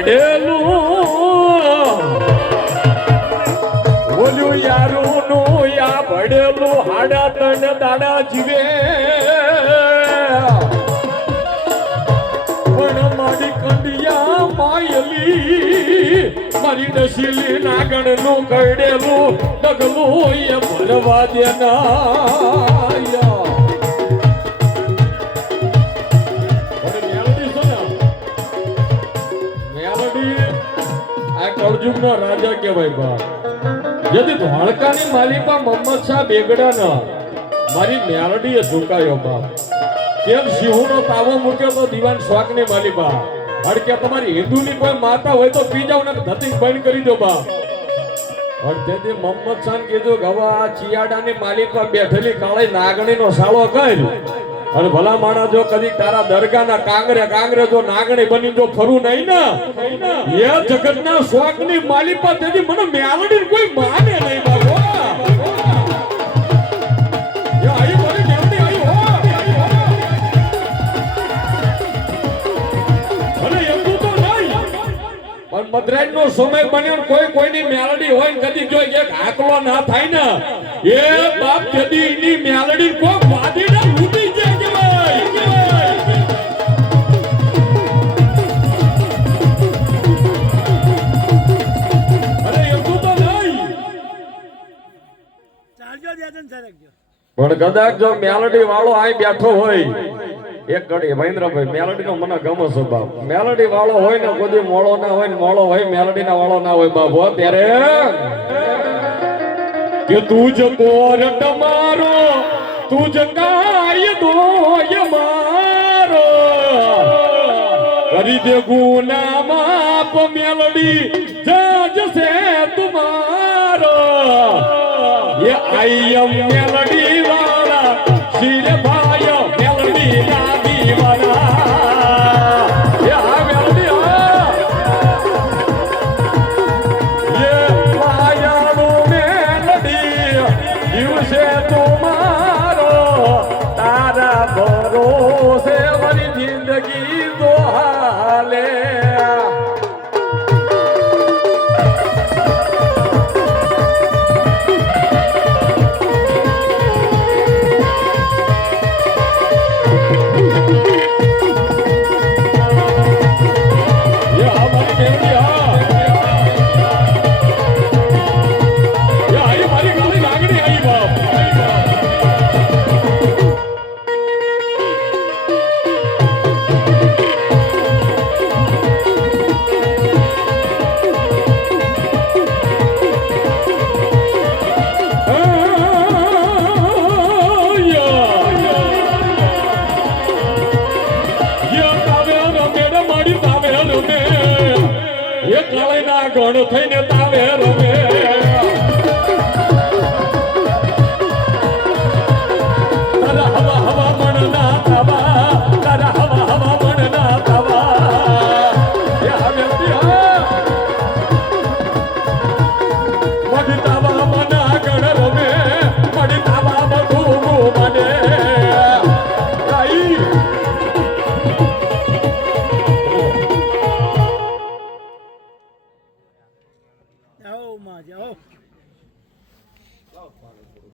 પડેલું ઓલું યારું નું યા પડેલું હાડા તન દાડા જીવે પણ મારી કંડિયા માયલી મારી દશીલી નાગણ નું કરડેલું ડગલું એ ભરવા દેના કળજુગનો રાજા કહેવાય બાપ જેથી ધોળકાની માલિકા મોહમ્મદ શાહ બેગડાના મારી મેલડીએ ઝુકાયો બાપ કેમ સિંહનો તાવો મૂક્યો તો દીવાન શોકની માલિકા હડકે તમારી હિન્દુની કોઈ માતા હોય તો પી જાવ ને ધતિંગ બંધ કરી દો બાપ તેથી મોહમ્મદ શાહ કીધું કે હવે આ ચિયાડાની માલિકા બેઠેલી કાળી નાગણીનો સાળો કર અને ભલા માણા જો કદી તારા દરગાહના કાંગરે જો નાગણી બની જો ફરું નહીં ને એ જગતના શોકની માલિકા તેથી મને મેલડી કોઈ માને નહીં બાબો મદ્રાજ નો સમય બન્યો કોઈની મેલડી હોય કદી જો એક આકલો ના થાય ને એ બાપ કદી એની મેલડી કોઈ વાદી ના લૂટી જાય કે ભાઈ અરે એવું તો નહીં ચાલજો દેજન સરકજો પણ કદાચ જો મેલડી વાળો આય બેઠો હોય એક ઘડી મહેન્દ્રભાઈ મેલડી નો મને ગમે છે બાપ મેલડી વાળો હોય ને કોઈ મોળો ના હોય ને મોળો હોય મેલડી ના વાળો ના હોય બાપ ત્યારે કે તુજ કોરટ મારો તુજ કાય દોય મારો કરી દે ગુના માપ મેલડી જજ સે તુમારો ये आई एम मेलडी वाला शिर भाई मेलडी ना दीवाना ये आ मेलडी ये मायालू मेलडी દિવસે તુમારો તારા ભરોસે મારી જિંદગી તો હાલે ગણ થઈને તાવે રમે તારા હવા હવા મણ ના તાવા તારા હવા હવા મણ ના તાવા એ હવે મડી તાવા મના ગણ રમે મડી તાવા બધું મને જાઓ માં જાઓ